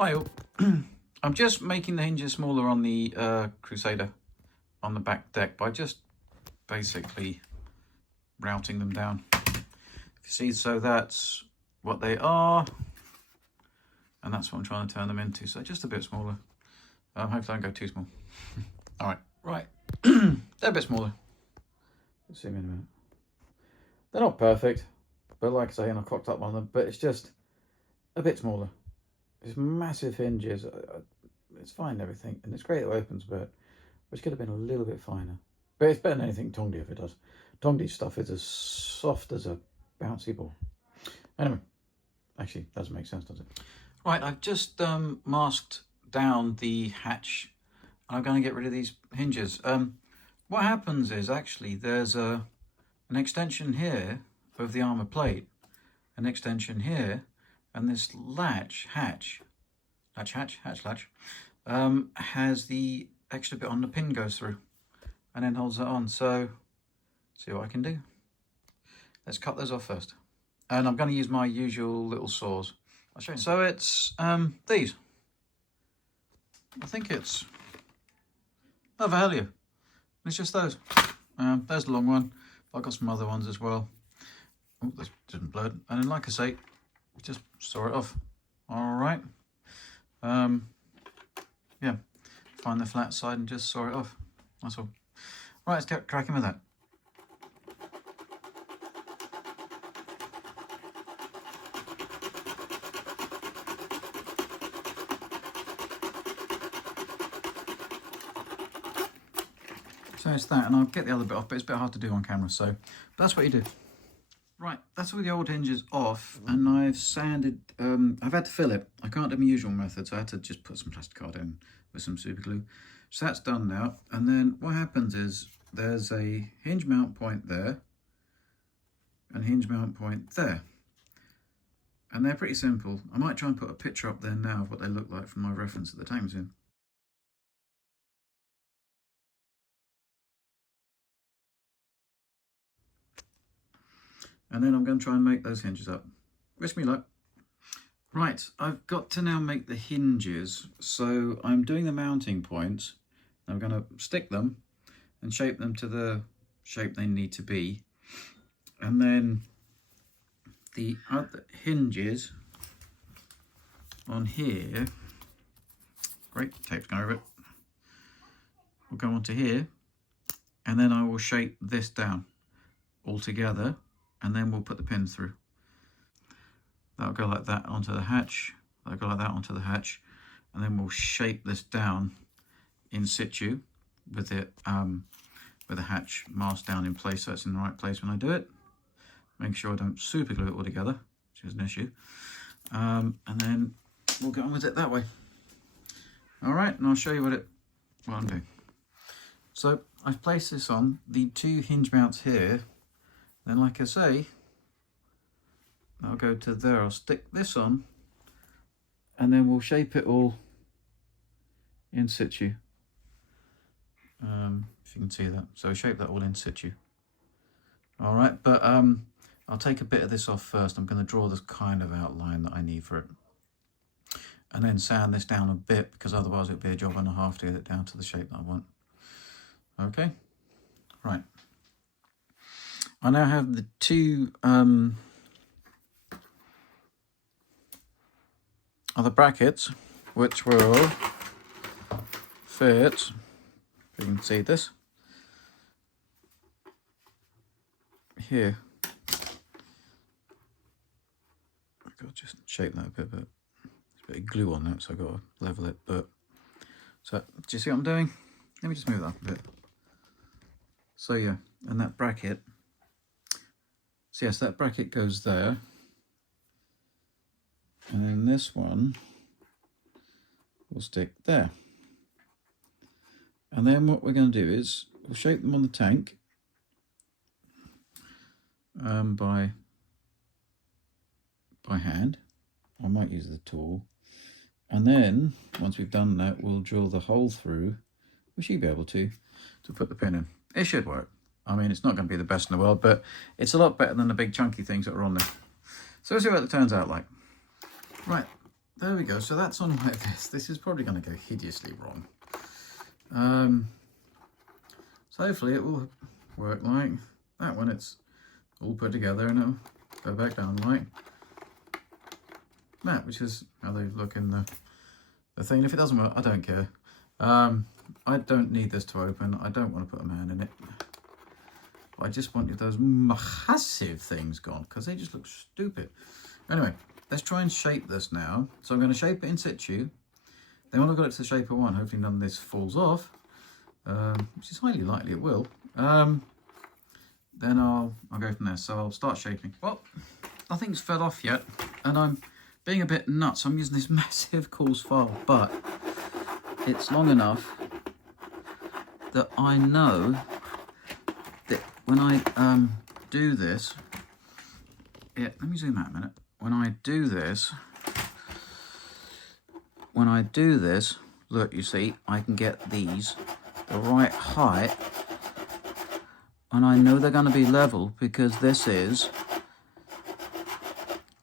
Hi all. I'm just making the hinges smaller on the Crusader on the back deck by just basically routing them down. If you see, so that's what they are, and that's what I'm trying to turn them into, so just a bit smaller. Hopefully I don't go too small. All right. They're a bit smaller. Let's zoom in a minute. They're not perfect, but like I say, and I cocked up on them, but it's just a bit smaller. It's massive hinges. It's fine and everything, and it's great it opens, but which could have been a little bit finer. But it's better than anything Tongdi ever does. Tongdi's stuff is as soft as a bouncy ball. Anyway, actually, doesn't make sense, does it? Right, I've just masked down the hatch. I'm going to get rid of these hinges. What happens is actually there's an extension here of the armour plate, an extension here, and this hatch has the extra bit on the pin goes through and then holds it on. So see what I can do. Let's cut those off first, and I'm going to use my usual little saws. I'll show you. So it's these. I think it's value. It's just those. There's the long one. I've got some other ones as well. Oh, this didn't blur. And then, like I say, just saw it off. All right. Yeah, find the flat side and just saw it off. That's all. Right, let's get cracking with that. So it's that, and I'll get the other bit off, but it's a bit hard to do on camera, so that's what you do. Right, that's all the old hinges off, and I've sanded, I've had to fill it. I can't do my usual method, so I had to just put some plastic card in with some super glue. So that's done now, and then what happens is there's a hinge mount point there, and hinge mount point there. And they're pretty simple. I might try and put a picture up there now of what they look like from my reference at the tank in. And then I'm going to try and make those hinges up. Wish me luck. Right, I've got to now make the hinges. So I'm doing the mounting points. I'm going to stick them and shape them to the shape they need to be. And then the other hinges on here, great, tape's going over it, will go onto here. And then I will shape this down all together. And then we'll put the pins through. That'll go like that onto the hatch. That'll go like that onto the hatch. And then we'll shape this down in situ with it, with the hatch masked down in place so it's in the right place when I do it. Make sure I don't super glue it all together, which is an issue. And then we'll get on with it that way. All right, and I'll show you what I'm doing. So I've placed this on the two hinge mounts here. Then, like I say, I'll go to there, I'll stick this on, and then we'll shape it all in situ. If you can see that. So shape that all in situ. All right, but I'll take a bit of this off first. I'm going to draw this kind of outline that I need for it. And then sand this down a bit, because otherwise it'll be a job and a half to get it down to the shape that I want. Okay, right. I now have the two other brackets, which will fit, if you can see this, here. I've got to just shape that a bit, but there's a bit of glue on that, so I've got to level it. But so, do you see what I'm doing? Let me just move that up a bit. So yeah, and that bracket. So yes, that bracket goes there, and then this one will stick there. And then what we're going to do is we'll shape them on the tank by hand. I might use the tool, and then once we've done that, we'll drill the hole through, which you'll be able to put the pin in. It should work. I mean, it's not going to be the best in the world, but it's a lot better than the big chunky things that are on there. So let's see what it turns out like. Right, there we go. So that's on like this. This is probably going to go hideously wrong. So hopefully it will work like that when it's all put together, and it'll go back down like that, which is how they look in the thing. If it doesn't work, I don't care. I don't need this to open. I don't want to put a man in it. I just want those massive things gone because they just look stupid. Anyway, let's try and shape this now. So I'm going to shape it in situ. Then when I've got it to the shape I want, hopefully none of this falls off, which is highly likely it will. Then I'll go from there. So I'll start shaping. Well, nothing's fell off yet, and I'm being a bit nuts. I'm using this massive coarse file, but it's long enough that I know that when I do this, let me zoom out a minute. When I do this, look, you see, I can get these the right height, and I know they're going to be level because this is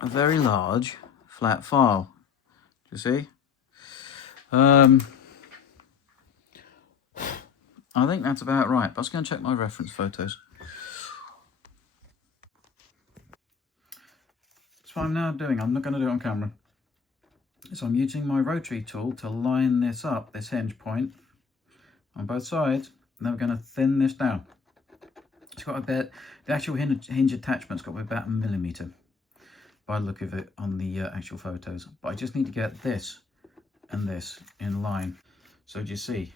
a very large flat file. Do you see? I think that's about right, but I was going to check my reference photos. So what I'm now doing, I'm not going to do it on camera. So I'm using my rotary tool to line this up, this hinge point, on both sides, and then we're going to thin this down. It's got a bit, the actual hinge attachment's got about 1 millimetre by the look of it on the actual photos. But I just need to get this and this in line. So do you see?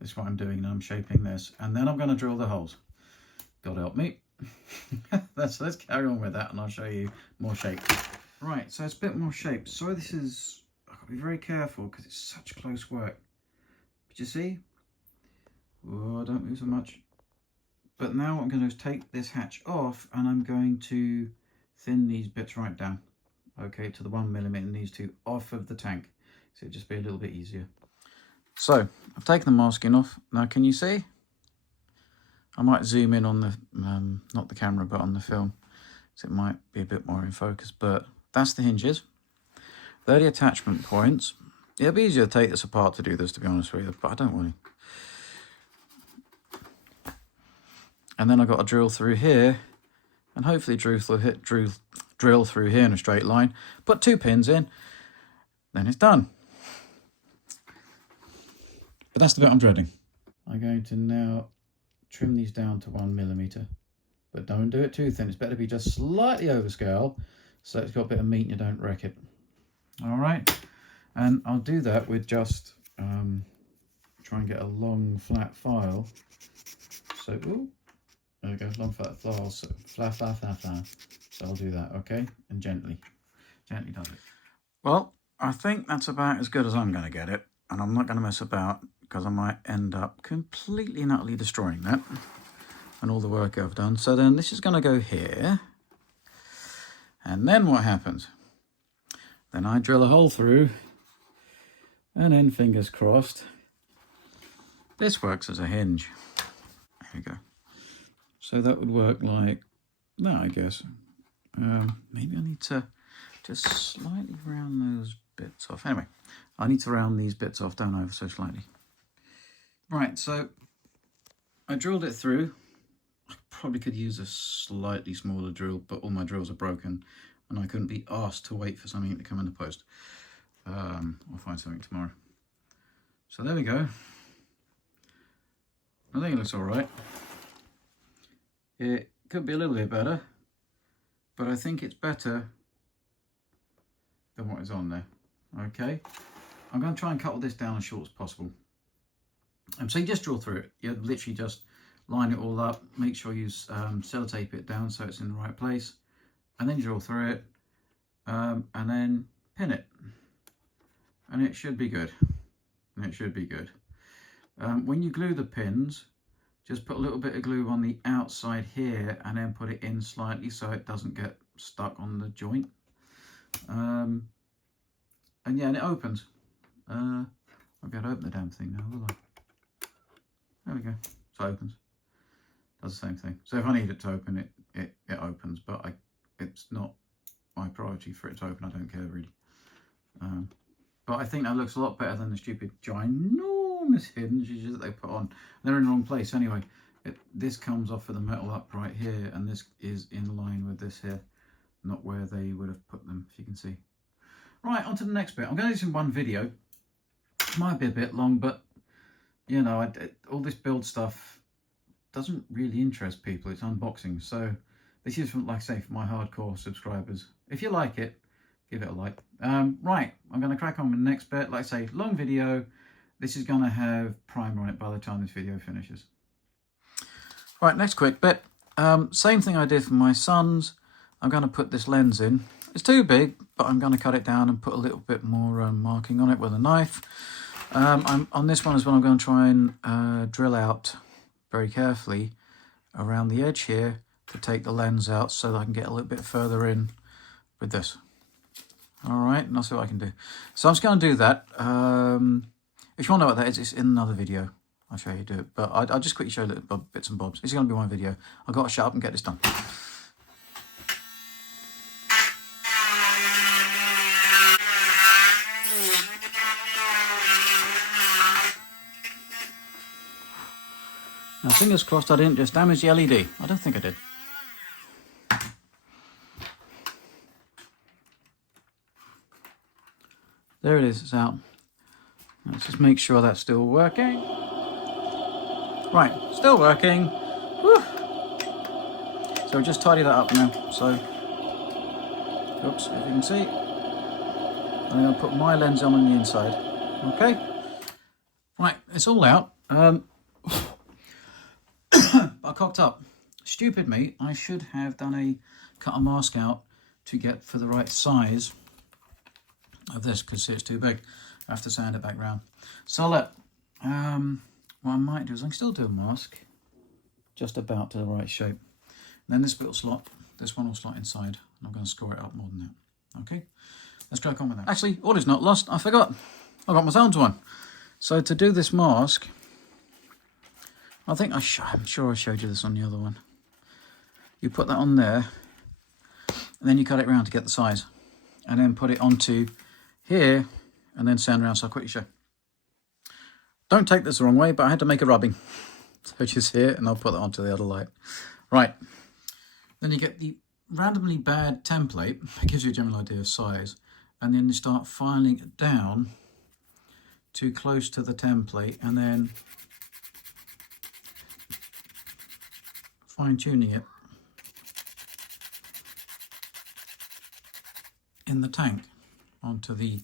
This is what I'm doing, and I'm shaping this, and then I'm going to drill the holes. God help me. Let's carry on with that, and I'll show you more shape. Right, so it's a bit more shape. So this is, I've got to be very careful because it's such close work. But you see? Oh, don't move so much. But now what I'm going to do is take this hatch off, and I'm going to thin these bits right down. Okay, to the 1 millimetre, and these two off of the tank. So it'll just be a little bit easier. So I've taken the masking off. Now can you see? I might zoom in on the, not the camera, but on the film. So it might be a bit more in focus, but that's the hinges. They're the attachment points. It'll be easier to take this apart to do this, to be honest with you, but I don't want to. And then I've got to drill through here, and hopefully drill through here in a straight line. Put 2 pins in, then it's done. But that's the bit I'm dreading. I'm going to now trim these down to 1 millimetre, but don't do it too thin. It's better to be just slightly overscale so it's got a bit of meat and you don't wreck it. All right, and I'll do that with just try and get a long flat file. So, ooh, there we go, long flat file. So flat. So I'll do that, okay, and gently does it. Well, I think that's about as good as I'm going to get it, and I'm not going to mess about, because I might end up completely and utterly destroying that and all the work I've done. So then this is going to go here, and then what happens? Then I drill a hole through, and then fingers crossed, this works as a hinge. There we go. So that would work like that, I guess. Maybe I need to just slightly round those bits off. Anyway, I need to round these bits off, don't I, ever so slightly. Right, so I drilled it through. I probably could use a slightly smaller drill, but all my drills are broken and I couldn't be asked to wait for something to come in the post. I'll find something tomorrow. So there we go. I think it looks all right. It could be a little bit better, but I think it's better than what is on there. Okay, I'm going to try and cut all this down as short as possible. So you just drill through it. You literally just line it all up, make sure you sellotape it down so it's in the right place, and then you drill through it, and then pin it, and it should be good. When you glue the pins, just put a little bit of glue on the outside here and then put it in slightly so it doesn't get stuck on the joint. And yeah, and it opens. I'll be able to open the damn thing now, will I? There we go. So it opens. Does the same thing. So if I need it to open, it opens, but it's not my priority for it to open. I don't care really. But I think that looks a lot better than the stupid ginormous hinges that they put on. They're in the wrong place anyway. This comes off of the metal upright here, and this is in line with this here, not where they would have put them, if you can see. Right, on to the next bit. I'm going to do this in one video. It might be a bit long, but you know, all this build stuff doesn't really interest people. It's unboxing, so this is, like I say, for my hardcore subscribers. If you like it, give it a like. Right, I'm going to crack on with the next bit. Like I say, long video. This is going to have primer on it by the time this video finishes. Right, next quick bit. Same thing I did for my sons. I'm going to put this lens in. It's too big, but I'm going to cut it down and put a little bit more marking on it with a knife. On this one as well, I'm going to try and drill out very carefully around the edge here to take the lens out so that I can get a little bit further in with this. All right, and I'll see what I can do. So I'm just going to do that. If you want to know what that is, it's in another video. I'll show you how to do it, but I'll just quickly show you little bits and bobs. It's going to be one video. I've got to shut up and get this done. Now, fingers crossed I didn't just damage the LED. I don't think I did. There it is, it's out. Let's just make sure that's still working. Right, still working. Whew. So just tidy that up now. So, oops, if you can see. I'm going to put my lens on the inside. Okay. Right, it's all out. I cocked up. Stupid me. I should have done cut a mask out to get for the right size of this, because it's too big. I have to sand it back round. So look, what I might do is I can still do a mask just about to the right shape. And then this little slot, this one will slot inside, and I'm going to score it up more than that. Okay, let's crack on with that. Actually, all is not lost. I forgot. I got my sound one. So to do this mask, I think I'm sure I showed you this on the other one. You put that on there, and then you cut it round to get the size, and then put it onto here, and then sand around. So I'll quickly show. Don't take this the wrong way, but I had to make a rubbing. So just here, and I'll put that onto the other light. Right. Then you get the randomly bad template. It gives you a general idea of size. And then you start filing it down too close to the template, and then fine-tuning it in the tank onto the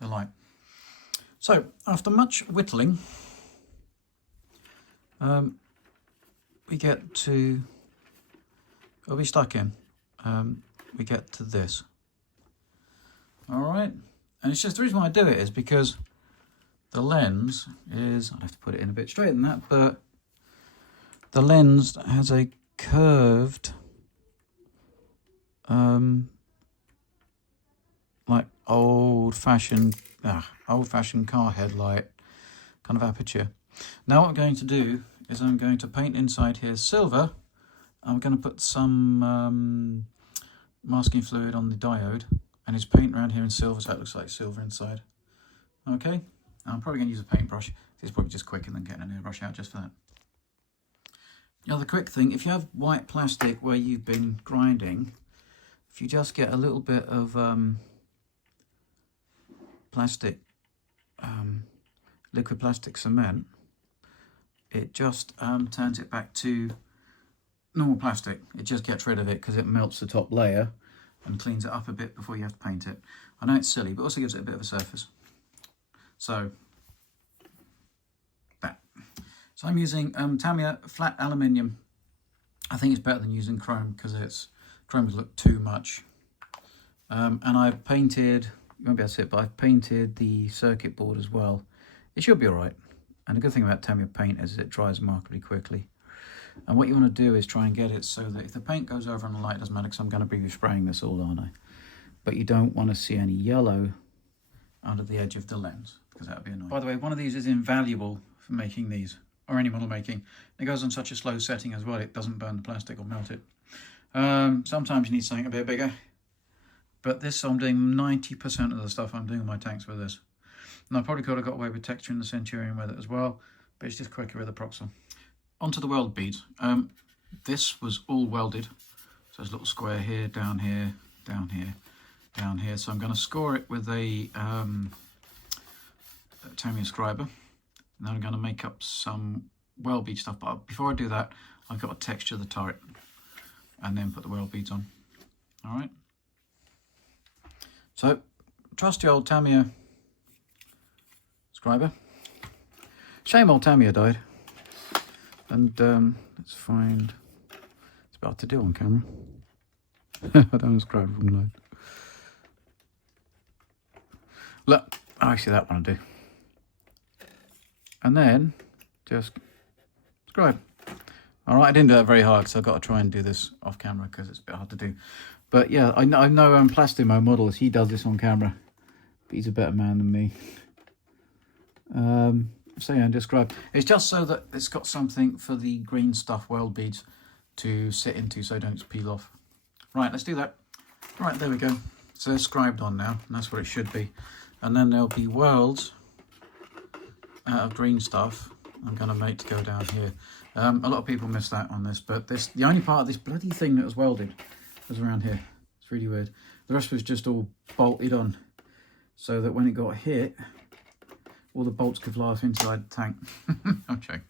light. So after much whittling, we get to, are we stuck in? We get to this. All right, and it's just the reason why I do it is because the lens is, I'd have to put it in a bit straighter than that, but the lens has a curved, like old-fashioned car headlight kind of aperture. Now what I'm going to do is I'm going to paint inside here silver. I'm going to put some masking fluid on the diode, and it's paint around here in silver, so it looks like silver inside. Okay, I'm probably going to use a paintbrush. It's probably just quicker than getting an airbrush out just for that. The other quick thing, if you have white plastic where you've been grinding, if you just get a little bit of plastic, liquid plastic cement, it just turns it back to normal plastic. It just gets rid of it because it melts the top layer and cleans it up a bit before you have to paint it. I know it's silly, but also gives it a bit of a surface. So that. So I'm using Tamiya flat aluminium. I think it's better than using chrome because chrome's look too much. And I've painted, you won't be able to see it, but I've painted the circuit board as well. It should be all right. And the good thing about Tamiya paint is it dries remarkably quickly. And what you want to do is try and get it so that if the paint goes over on the light, it doesn't matter because I'm going to be spraying this all, aren't I? But you don't want to see any yellow under the edge of the lens because that would be annoying. By the way, one of these is invaluable for making these, or any model making. It goes on such a slow setting as well, it doesn't burn the plastic or melt it. Sometimes you need something a bit bigger. But this, I'm doing 90% of the stuff I'm doing on my tanks with this. And I probably could have got away with texturing the Centurion with it as well, but it's just quicker with the Proxon. Onto the weld beads. This was all welded. So there's a little square here, down here, down here, down here. So I'm going to score it with a Tamiya scriber. And then I'm going to make up some weld bead stuff. But before I do that, I've got to texture the turret and then put the weld beads on. All right. So, trusty old Tamiya scriber. Shame old Tamiya died. And let's find, it's about to do on camera. I don't scribe from light. Look, actually that one I do. And then just scribe. All right, I didn't do that very hard because I've got to try and do this off camera because it's a bit hard to do. But yeah, I know Plastimo Models, he does this on camera. But he's a better man than me. So yeah, describe. It's just so that it's got something for the green stuff weld beads to sit into so they don't peel off. Right, let's do that. Right, there we go. So they're scribed on now, and that's what it should be. And then there'll be welds out of green stuff I'm going to make to go down here. A lot of people miss that on this, but the only part of this bloody thing that was welded was around here. It's really weird. The rest was just all bolted on so that when it got hit, all the bolts could fly off inside the tank. I'm joking.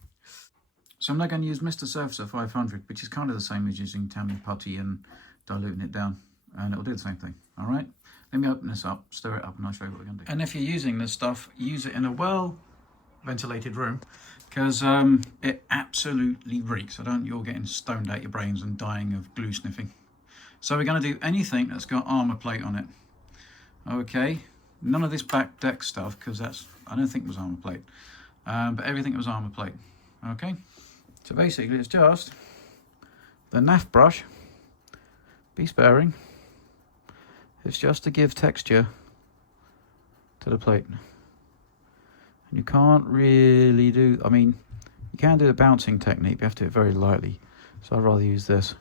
So I'm now going to use Mr. Surfacer 500, which is kind of the same as using Tamiya putty and diluting it down, and it'll do the same thing. All right, let me open this up, stir it up, and I'll show you what we're going to do. And if you're using this stuff, use it in a well-ventilated room, because it absolutely reeks. I don't, you're getting stoned out your brains and dying of glue sniffing. So we're going to do anything that's got armour plate on it. Okay, none of this back deck stuff, because that's, I don't think it was armour plate, but everything was armour plate. Okay, so basically it's just the naff brush, be sparing. It's just to give texture to the plate. And you can't really do, I mean, you can do the bouncing technique, but you have to do it very lightly. So I'd rather use this.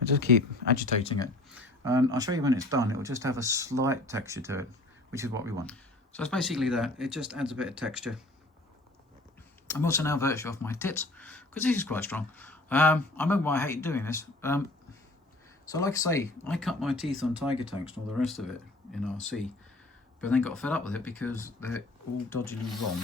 I just keep agitating it. And I'll show you when it's done. It will just have a slight texture to it, which is what we want. So it's basically that. It just adds a bit of texture. I'm also now virtually off my tits, because this is quite strong. I remember why I hate doing this. So like I say, I cut my teeth on Tiger tanks and all the rest of it in RC, but then got fed up with it because they're all dodgily wrong,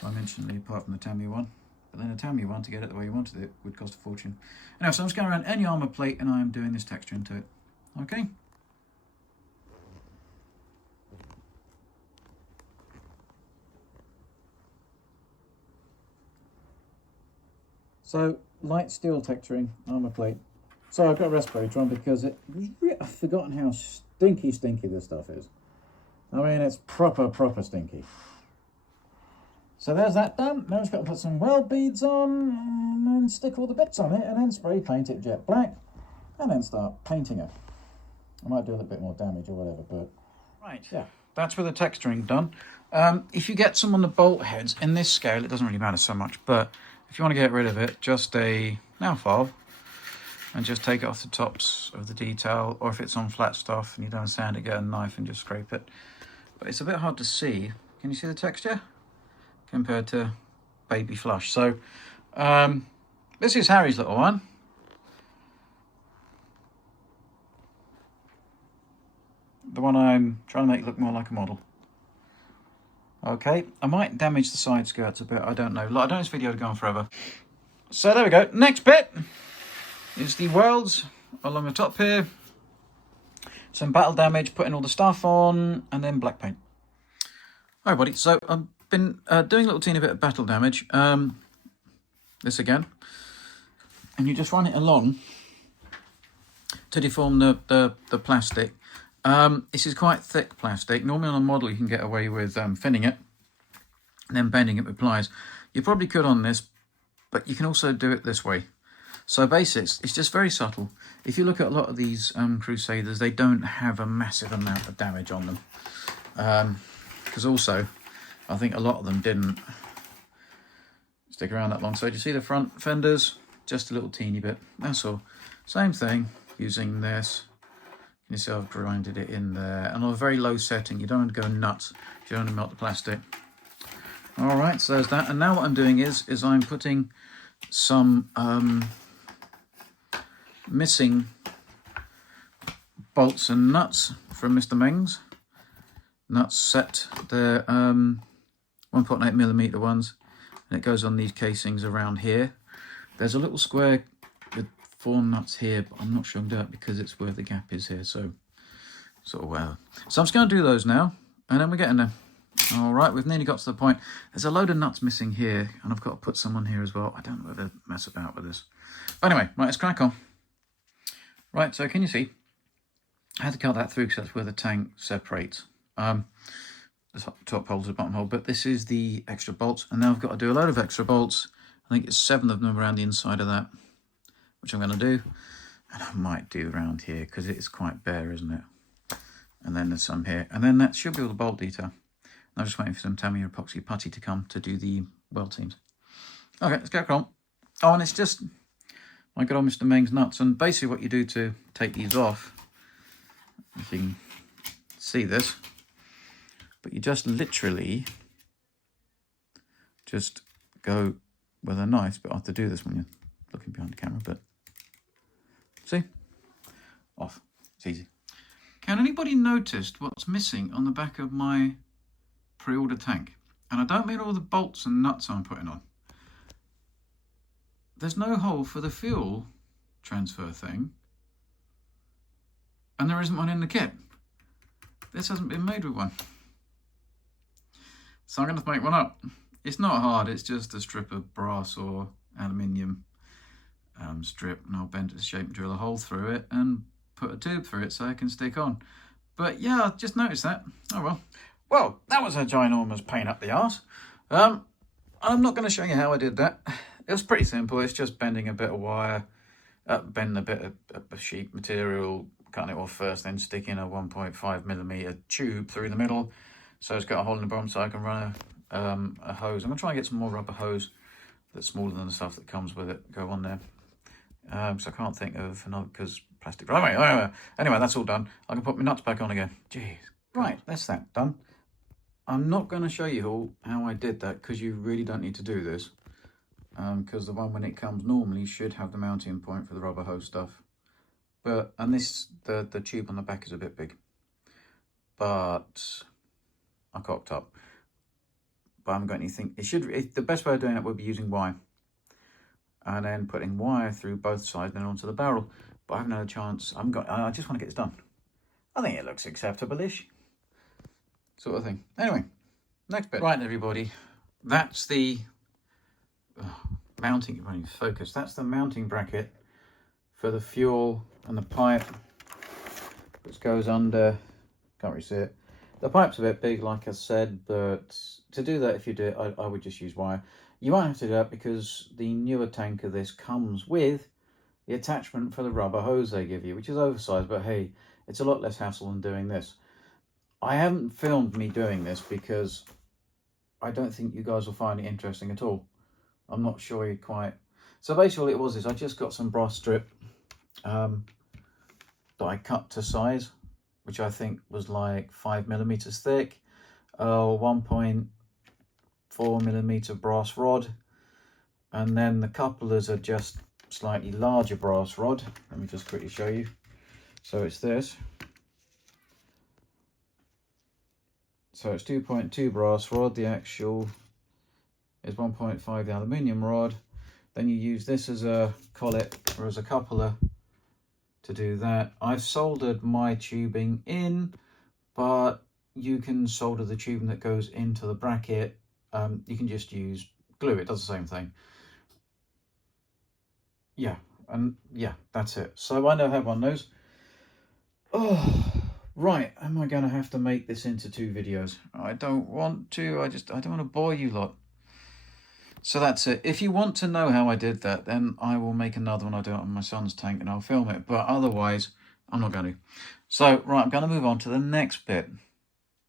dimensionally, apart from the Tamiya one. But then a Tamiya one, to get it the way you wanted it, would cost a fortune. Anyway, so I'm just going around any armour plate and I am doing this texture into it. Okay? So, light steel texturing, armour plate. So I've got a respirator on because I've forgotten how stinky this stuff is. I mean, it's proper stinky. So there's that done. Now I've just got to put some weld beads on and then stick all the bits on it and then spray paint it jet black and then start painting it. I might do a little bit more damage or whatever, but right, yeah. That's with the texturing done. If you get some on the bolt heads, in this scale, it doesn't really matter so much, but if you want to get rid of it, just a nail file and just take it off the tops of the detail, or if it's on flat stuff and you don't sand it, get a knife and just scrape it. But it's a bit hard to see. Can you see the texture compared to baby flush? So this is Harry's little one. The one I'm trying to make look more like a model. Okay, I might damage the side skirts a bit, I don't know. I don't want this video to go on forever. So there we go. Next bit is the welds along the top here. Some battle damage, putting all the stuff on, and then black paint. All right, buddy. So I've been doing a little teeny bit of battle damage. This again. And you just run it along to deform the plastic. This is quite thick plastic. Normally on a model you can get away with thinning it and then bending it with pliers. You probably could on this, but you can also do it this way. So basically it's just very subtle. If you look at a lot of these Crusaders, they don't have a massive amount of damage on them. Because also, I think a lot of them didn't stick around that long. So do you see the front fenders? Just a little teeny bit, that's all. Same thing, using this. You see I've grinded it in there, and on a very low setting. You don't want to go nuts. You don't want to melt the plastic. All right, so there's that. And now what I'm doing is I'm putting some missing bolts and nuts from Mr. Meng's. Nuts set, they're 1.8mm ones, and it goes on these casings around here. There's a little square with 4 nuts here, but I'm not sure I'm doing it because it's where the gap is here, so sort of wow. So I'm just going to do those now, and then we're getting there. All right, we've nearly got to the point. There's a load of nuts missing here, and I've got to put some on here as well. I don't know whether to mess about with this. But anyway, right, let's crack on. Right, so can you see? I had to cut that through because that's where the tank separates. The top hole to the bottom hole, but this is the extra bolts, and now I've got to do a load of extra bolts. I think it's 7 of them around the inside of that, which I'm going to do, and I might do around here because it is quite bare, isn't it? And then there's some here, and then that should be all the bolt detail. I'm just waiting for some Tamiya epoxy putty to come to do the weld seams. Okay, let's get on. Oh, and it's just my good old Mr. Meng's nuts, and basically what you do to take these off, if you can see this, but you just literally just go with a knife, but I have to do this when you're looking behind the camera, but see? Off. It's easy. Can anybody notice what's missing on the back of my pre-order tank? And I don't mean all the bolts and nuts I'm putting on. There's no hole for the fuel transfer thing, and there isn't one in the kit. This hasn't been made with one. So I'm going to make one up. It's not hard, it's just a strip of brass or aluminium strip, and I'll bend it to shape and drill a hole through it and put a tube through it so I can stick on. But yeah, I just noticed that. Oh well. Well, that was a ginormous pain up the arse. I'm not going to show you how I did that. It was pretty simple. It's just bending a bit of wire, bending a bit of sheet material, cutting it off first, then sticking a 1.5mm tube through the middle, so it's got a hole in the bottom so I can run a hose. I'm going to try and get some more rubber hose that's smaller than the stuff that comes with it, go on there. So I can't think of another, because plastic. Anyway, that's all done. I can put my nuts back on again. Jeez. Right, that's that done. I'm not going to show you all how I did that, because you really don't need to do this. Because the one when it comes normally should have the mounting point for the rubber hose stuff. But, and this, the tube on the back is a bit big. But I cocked up. But I haven't got anything. The best way of doing it would be using wire. And then putting wire through both sides and then onto the barrel. But I haven't had a chance. I just want to get this done. I think it looks acceptable-ish. Sort of thing. Anyway, next bit. Right, everybody. That's the mounting, running focus. That's the mounting bracket for the fuel and the pipe, which goes under. Can't really see it. The pipe's a bit big, like I said, but to do that, if you do it, I would just use wire. You might have to do that because the newer tank of this comes with the attachment for the rubber hose they give you, which is oversized, but hey, it's a lot less hassle than doing this. I haven't filmed me doing this because I don't think you guys will find it interesting at all. I'm not sure you quite. So basically all it was is I just got some brass strip that I cut to size, which I think was like 5mm thick, 1.4mm brass rod, and then the couplers are just slightly larger brass rod. Let me just quickly show you. So it's this. So it's 2.2 brass rod, the actual is 1.5 the aluminium rod. Then you use this as a collet or as a coupler to do that. I've soldered my tubing in, but you can solder the tubing that goes into the bracket. You can just use glue, it does the same thing. Yeah, and yeah, that's it. So I know how one knows. Oh, right, am I going to have to make this into 2 videos? I don't want to, I don't want to bore you lot. So that's it. If you want to know how I did that, then I will make another one. I'll do it on my son's tank and I'll film it. But otherwise, I'm not going to. So, right, I'm going to move on to the next bit,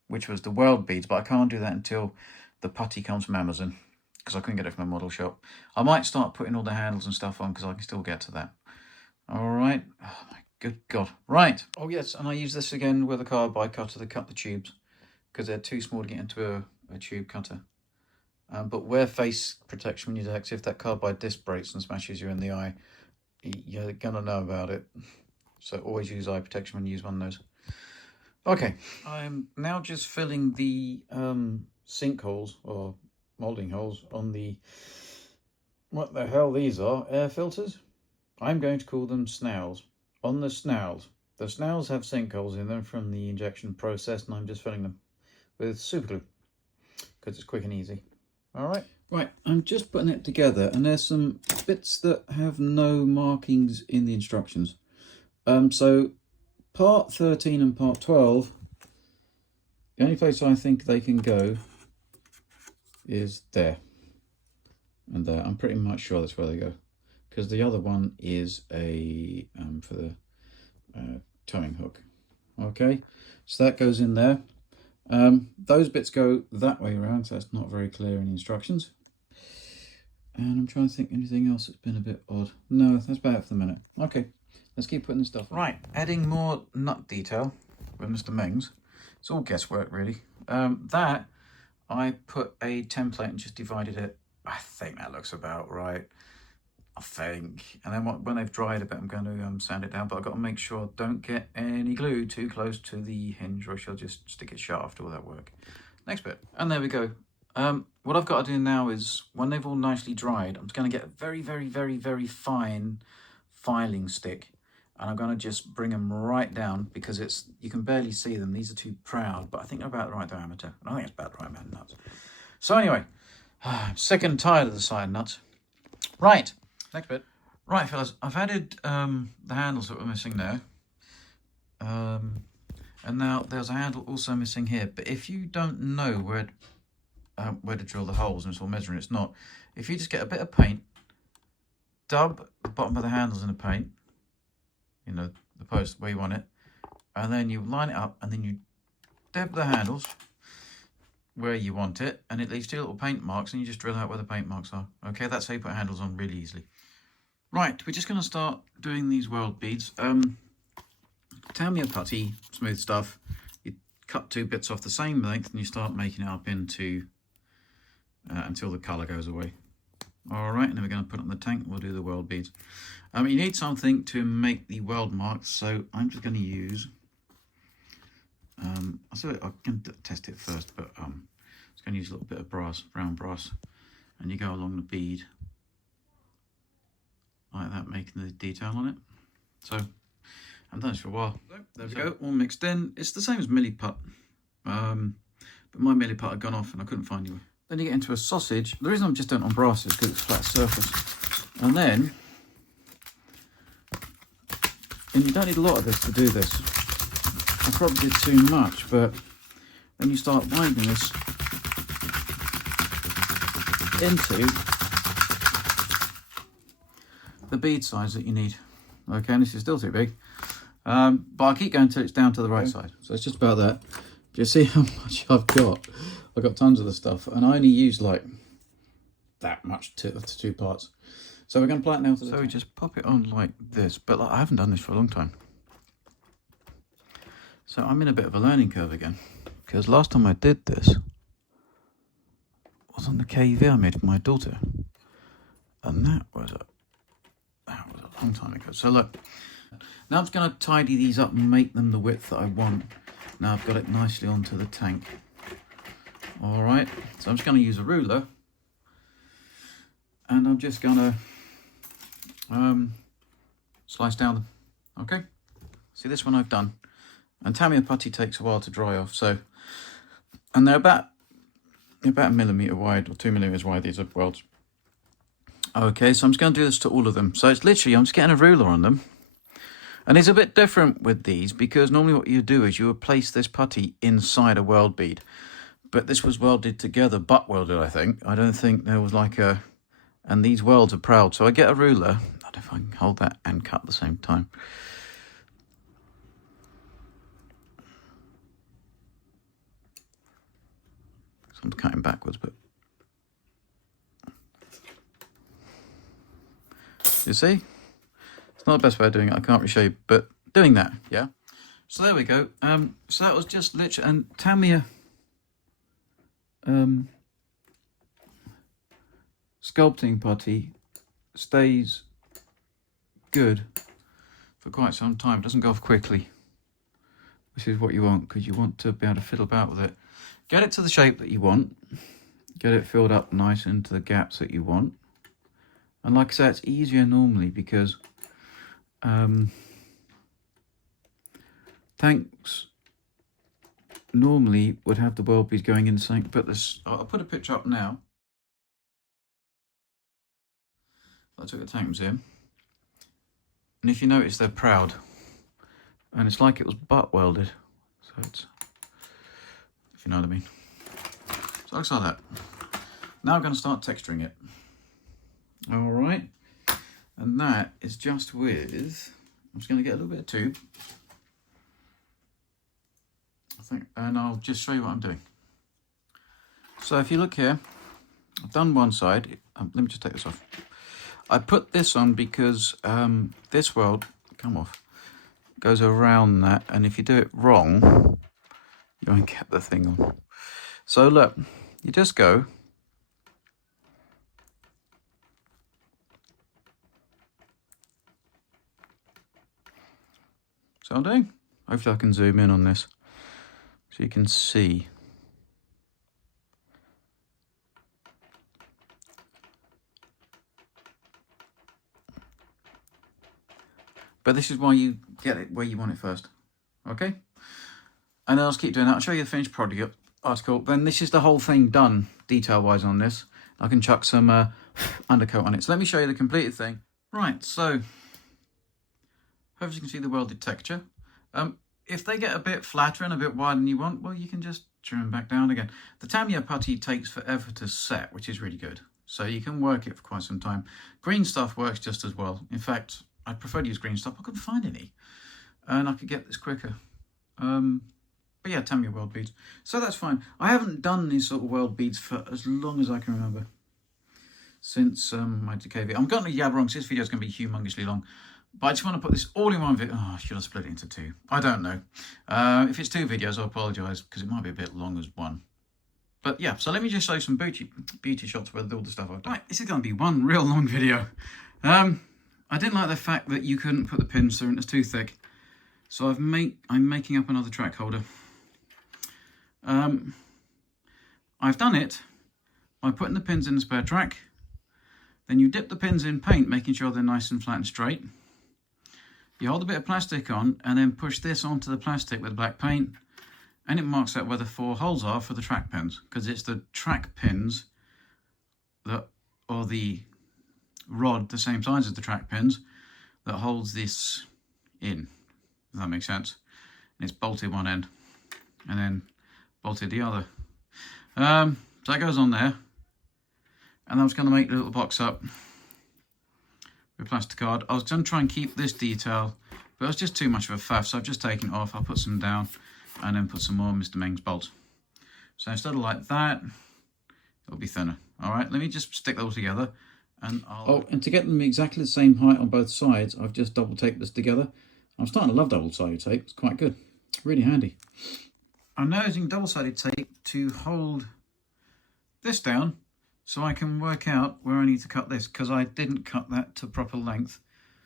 which was the weld beads. But I can't do that until the putty comes from Amazon, because I couldn't get it from my model shop. I might start putting all the handles and stuff on, because I can still get to that. All right. Oh, my Good God. Right. Oh, yes, and I use this again with a carbide cutter to cut the tubes because they're too small to get into a tube cutter. But wear face protection when you do that, 'cause if that carbide disc breaks and smashes you in the eye, you're going to know about it. So always use eye protection when you use one of those. Okay, I'm now just filling the sink holes or moulding holes on the, what the hell these are, air filters? I'm going to call them snouts. On the snouts. The snouts have sink holes in them from the injection process, and I'm just filling them with super glue because it's quick and easy. All right. Right, I'm just putting it together, and there's some bits that have no markings in the instructions. So part 13 and part 12, the only place I think they can go is there and there. I'm pretty much sure that's where they go, because the other one is a for the towing hook. Okay, so that goes in there. Those bits go that way around, so that's not very clear in the instructions. And I'm trying to think anything else that's been a bit odd. No, that's about it for the minute. Okay, let's keep putting this stuff on. Right, adding more nut detail with Mr. Meng's. It's all guesswork, really. That, I put a template and just divided it. I think that looks about right. I think. And then when they've dried a bit, I'm going to sand it down. But I've got to make sure I don't get any glue too close to the hinge, or she'll just stick it shut after all that work. Next bit. And there we go. What I've got to do now is, when they've all nicely dried, I'm just going to get a very, very, very, very fine filing stick, and I'm going to just bring them right down, because you can barely see them. These are too proud, but I think they're about the right diameter, and I think it's about the right amount of nuts. So anyway, I'm sick and tired of the side nuts. Right, next bit. Right, fellas, I've added the handles that were missing there. And now there's a handle also missing here, but if you don't know where to drill the holes and it's all measuring, it's not. If you just get a bit of paint, dub the bottom of the handles in the paint, you know, the post where you want it, and then you line it up, and then you dab the handles where you want it, and it leaves two little paint marks, and you just drill out where the paint marks are. Okay, that's how you put handles on really easily. Right, we're just going to start doing these weld beads. Tamiya putty, smooth stuff. You cut two bits off the same length, and you start making it up into until the colour goes away. All right, and then we're going to put it on the tank, and we'll do the weld beads. You need something to make the weld marks, so I'm just going to use, I'm going to test it first, but I'm just going to use a little bit of brass, brown brass, and you go along the bead like that, making the detail on it. So I've done this for a while. There we go, all mixed in. It's the same as milliput, but my milliput had gone off and I couldn't find you. Then you get into a sausage. The reason I'm just doing it on brass is because it's flat surface. And then, and you don't need a lot of this to do this. I probably did too much, but then you start winding this into the bead size that you need. Okay, and this is still too big. But I'll keep going until it's down to the right side. So it's just about that. Do you see how much I've got? I've got tons of the stuff, and I only use like that much to two parts. So we're going to apply it now to the tank. We just pop it on like this, but like, I haven't done this for a long time. So I'm in a bit of a learning curve again, because last time I did this was on the KV I made for my daughter, and that was a long time ago. So look, now I'm just going to tidy these up and make them the width that I want. Now I've got it nicely onto the tank. All right, so I'm just going to use a ruler, and I'm just going to slice down them. Okay, see, this one I've done, and Tamiya putty takes a while to dry off. So, and they're about a millimetre wide or 2 millimetres wide. These are welds. Okay, so I'm just going to do this to all of them. So it's literally, I'm just getting a ruler on them. And it's a bit different with these, because normally what you do is you would place this putty inside a weld bead. But this was welded together, butt welded, I think. I don't think there was like a... And these welds are proud. So I get a ruler. I don't know if I can hold that and cut at the same time. So I'm cutting backwards, but... You see? It's not the best way of doing it. I can't really show you, but doing that, yeah. So there we go. So that was just literally, and Tamiya sculpting putty stays good for quite some time. It doesn't go off quickly, which is what you want, because you want to be able to fiddle about with it. Get it to the shape that you want. Get it filled up nice into the gaps that you want. And like I said, it's easier normally because tanks normally would have the weld beads going in the sink, but this, I'll put a picture up now. I took the tank museum, and if you notice, they're proud, and it's like it was butt welded, so it's, if you know what I mean. So it looks like that. Now I'm going to start texturing it. All right, and that is just with, I'm just going to get a little bit of tube, I think, and I'll just show you what I'm doing. So if you look here, I've done one side. Let me just take this off. I put this on because this weld, come off, goes around that, and if you do it wrong, you won't get the thing on. So look, you just go. So I'm doing. Hopefully I can zoom in on this so you can see. But this is why you get it where you want it first, okay? And then I'll just keep doing that. I'll show you the finished product article. Then this is the whole thing done, detail-wise on this. I can chuck some undercoat on it. So let me show you the completed thing. Right, so hopefully you can see the welded texture. If they get a bit flatter and a bit wider than you want, well, you can just trim them back down again. The Tamiya putty takes forever to set, which is really good. So you can work it for quite some time. Green stuff works just as well. In fact, I prefer to use green stuff. I couldn't find any, and I could get this quicker. But yeah, Tamiya weld beads. So that's fine. I haven't done these sort of weld beads for as long as I can remember. Since my decay video. I'm going to yabber on because this video is going to be humongously long. But I just want to put this all in one video. Oh, I should have split it into two. I don't know. If it's two videos, I apologise because it might be a bit long as one. But yeah, so let me just show you some beauty shots with all the stuff I've done. Right, this is going to be one real long video. I didn't like the fact that you couldn't put the pins through and it's too thick. So I'm making up another track holder. I've done it by putting the pins in the spare track. Then you dip the pins in paint, making sure they're nice and flat and straight. You hold a bit of plastic on and then push this onto the plastic with black paint, and it marks out where the 4 holes are for the track pins, because it's the track pins that, or the rod the same size as the track pins, that holds this in, if that makes sense. And it's bolted one end and then bolted the other. So that goes on there, and I was going to make a little box up with plastic card. I was going to try and keep this detail, but it was just too much of a faff, so I've just taken it off. I'll put some down and then put some more Mr. Meng's bolts. So instead of like that, it'll be thinner. All right, let me just stick those together. And and to get them exactly the same height on both sides, I've just double taped this together. I'm starting to love double-sided tape. It's quite good. It's really handy. I'm now using double-sided tape to hold this down so I can work out where I need to cut this, because I didn't cut that to proper length.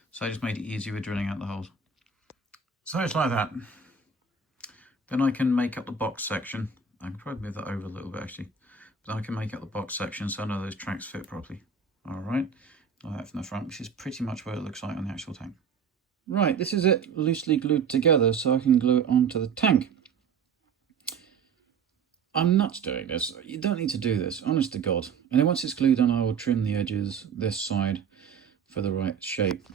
So I just made it easier with drilling out the holes. So it's like that. Then I can make up the box section. I can probably move that over a little bit actually. But I can make up the box section so I know those tracks fit properly. All right, like that from the front, which is pretty much what it looks like on the actual tank. Right, this is it loosely glued together so I can glue it onto the tank. I'm nuts doing this. You don't need to do this, honest to God. And then once it's glued on, I will trim the edges this side for the right shape.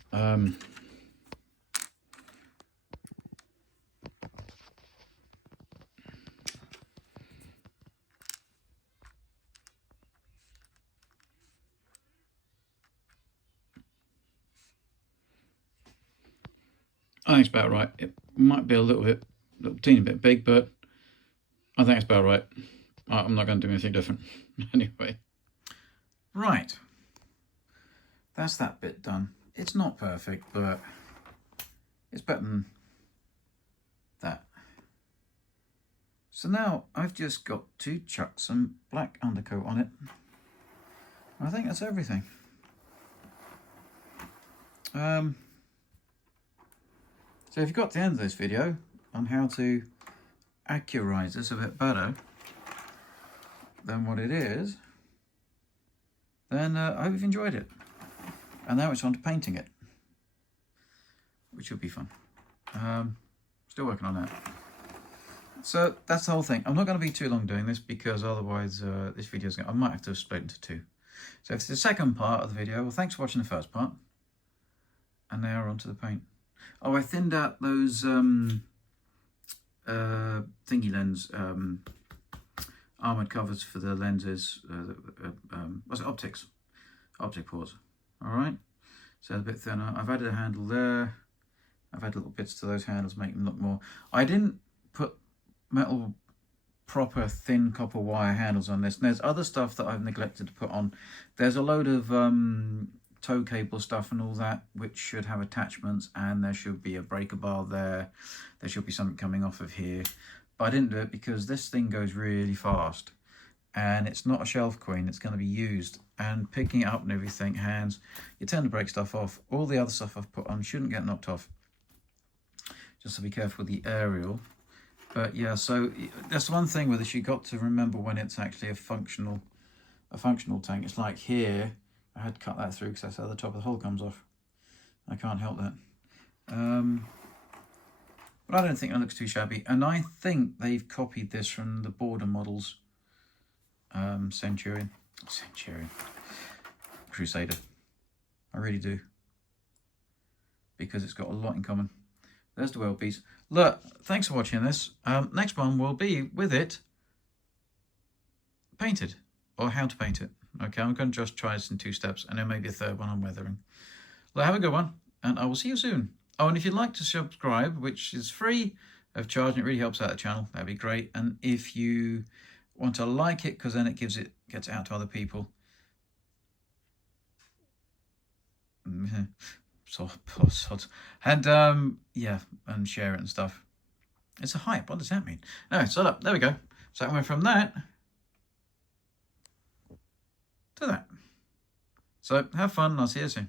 I think it's about right. It might be a little teeny bit big, but I think it's about right. I'm not going to do anything different. Anyway. Right. That's that bit done. It's not perfect, but it's better than So now I've just got to chuck some black undercoat on it. I think that's everything. So if you got to the end of this video on how to accurize this a bit better than what it is, then I hope you've enjoyed it. And now it's on to painting it, which will be fun. Still working on that. So that's the whole thing. I'm not going to be too long doing this because otherwise this video I might have to split into two. So if it's the second part of the video, well, thanks for watching the first part. And now we're on to the paint. Oh, I thinned out those thingy lens armoured covers for the lenses. What's it? Optic ports. All right. So a bit thinner. I've added a handle there. I've added little bits to those handles, make them look more. I didn't put metal proper thin copper wire handles on this. And there's other stuff that I've neglected to put on. There's a load of tow cable stuff and all that, which should have attachments, and there should be a breaker bar there. There should be something coming off of here, but I didn't do it because this thing goes really fast and it's not a shelf queen. It's going to be used, and picking it up and everything, hands, you tend to break stuff off. All the other stuff I've put on shouldn't get knocked off, just to be careful with the aerial. But yeah, so that's one thing with this, you got to remember when it's actually a functional tank. It's like here, I had to cut that through because that's how the top of the hole comes off. I can't help that. But I don't think it looks too shabby. And I think they've copied this from the Border Models Crusader. I really do. Because it's got a lot in common. There's the weld piece. Look, thanks for watching this. Next one will be with it painted, or how to paint it. Okay, I'm going to just try this in 2 steps, and then maybe a third one on weathering. Well, have a good one, and I will see you soon. Oh, and if you'd like to subscribe, which is free of charge, and it really helps out the channel, that'd be great. And if you want to like it, because then it gets it out to other people. And yeah, and share it and stuff. It's a hype. What does that mean? No, so look, there we go. So I went from that to that. So have fun, and I'll see you soon.